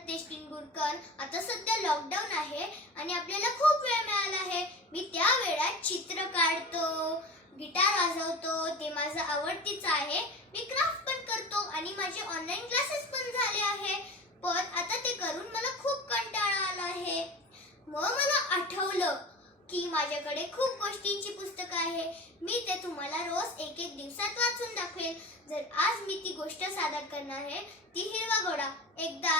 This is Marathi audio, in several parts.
रत्नेश टिंगुरकर. आता सध्या लॉकडाऊन आहे आणि आपल्याला खूप वेळ मिळाला आहे. मी त्या वेळात चित्र काढतो, गिटार वाजवतो, ते माझं आवडतीच आहे. मी क्राफ्ट पण करतो आणि माझे ऑनलाईन क्लासेस पण झाले आहे. पण आता ते करून मला खूप कंटाळा आला आहे. मग मला आठवलं की माझ्याकडे खूप गोष्टींची पुस्तकं आहे. मी ते तुम्हाला रोज एक एक दिवसात वाचून दाखवेल. जर आज मी ती गोष्ट सादर करणार आहे ती हिरवा घोडा. एकदा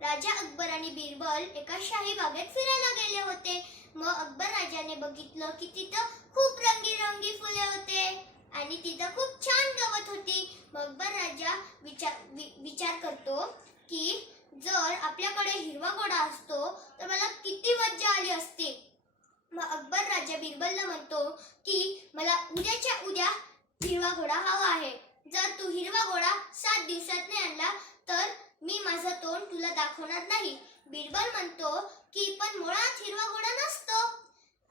राजा अकबर आणि बिरबल एका शाही बागेत फिरायला गेले होते. मग अकबर राजाने बघितलं की तिथं खूप रंगीरंगी फुले होते आणि तिथं खूप छान गवत होती. मग अकबर राजा विचार करतो की जर आपल्याकडे हिरवा घोडा असतो तर मला किती मज्जा आली असती. मग अकबर राजा बिरबलला म्हणतो की मला उद्याच्या उद्या हिरवा घोडा हवा आहे. जर तू हिरवा घोडा 7 दिवसात नाही आणला तर मी माझं तोंड तुला दाखवणार नाही. बिरबल म्हणतो की पण मुळात हिरवा घोडा नसतो.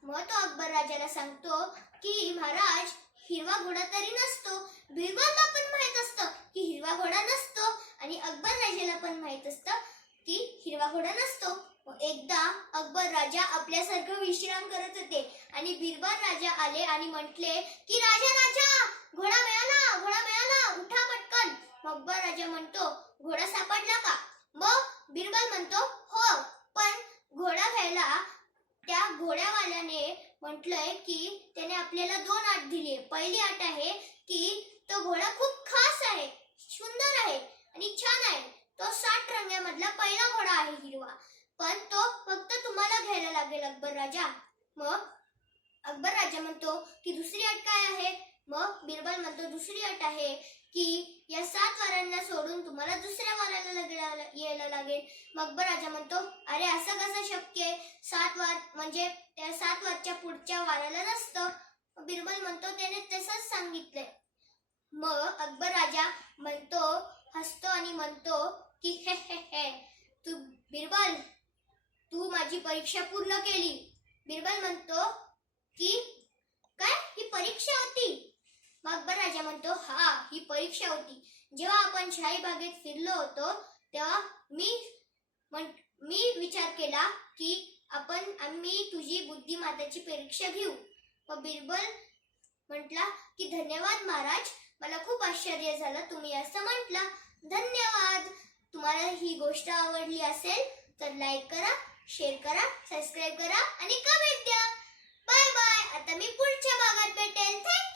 मग तो अकबर राजाला सांगतो की महाराज हिरवा घोडा तरी नसतो. बिरबलला पण माहित असतं की हिरवा घोडा नसतो आणि अकबर राजाला पण माहित असतं की हिरवा घोडा नसतो. एकदा अकबर राजा आपल्यासारखं विश्राम करत होते आणि बिरबल राजा आले आणि म्हटले की राजा राजा घोडा मिळाला, घोडा मिळाला, उठा पटकन. अकबर राजा म्हणतो घोडा सापडला का? मग बिरबल म्हणतो हो, पण घोडा घ्यायला त्या घोड्यावाल्याने म्हटलंय की त्याने आपल्याला 2 अट दिली. पहिली अट आहे की तो घोडा खूप खास आहे, सुंदर आहे आणि छान आहे. तो 60 रंगामधला पहिला घोडा आहे हिरवा, पण तो फक्त तुम्हाला घ्यायला लागेल अकबर राजा. मग अकबर राजा म्हणतो की दुसरी अट काय आहे? मग बिरबल म्हणतो दुसरी अट आहे की या 7 वारांना सोडून तुम्हाला दुसऱ्या वाराला यायला लागेल. मग अकबर राजा म्हणतो अरे असं कसं शक्य आहे? 7 वार म्हणजे त्या 7 वारच्या पुढच्या वाराला नसतं. बिरबल म्हणतो त्याने तसंच सांगितलंय. मग अकबर राजा म्हणतो, हसतो आणि म्हणतो की हे हे हे तू बिरबल, तू माझी परीक्षा पूर्ण केली. बिरबल म्हणतो की काय ही परीक्षा होती? मग अकबर राजा म्हणतो हा, ही परीक्षा होती. जेव्हा आपण शाही बागेत फिरलो होतो तेव्हा मी विचार केला की आम्ही तुझी बुद्धिमत्तेची परीक्षा घेऊ. मग बिरबल म्हटला की धन्यवाद महाराज, मला खूप आश्चर्य झालं तुम्ही असं म्हटला. धन्यवाद. तुम्हाला ही गोष्ट आवडली असेल तर लाईक करा, शेअर करा, सबस्क्राईब करा आणि कमेंट द्या. Bye bye. आता मी पुढच्या भागात भेटेल. थँक्यू.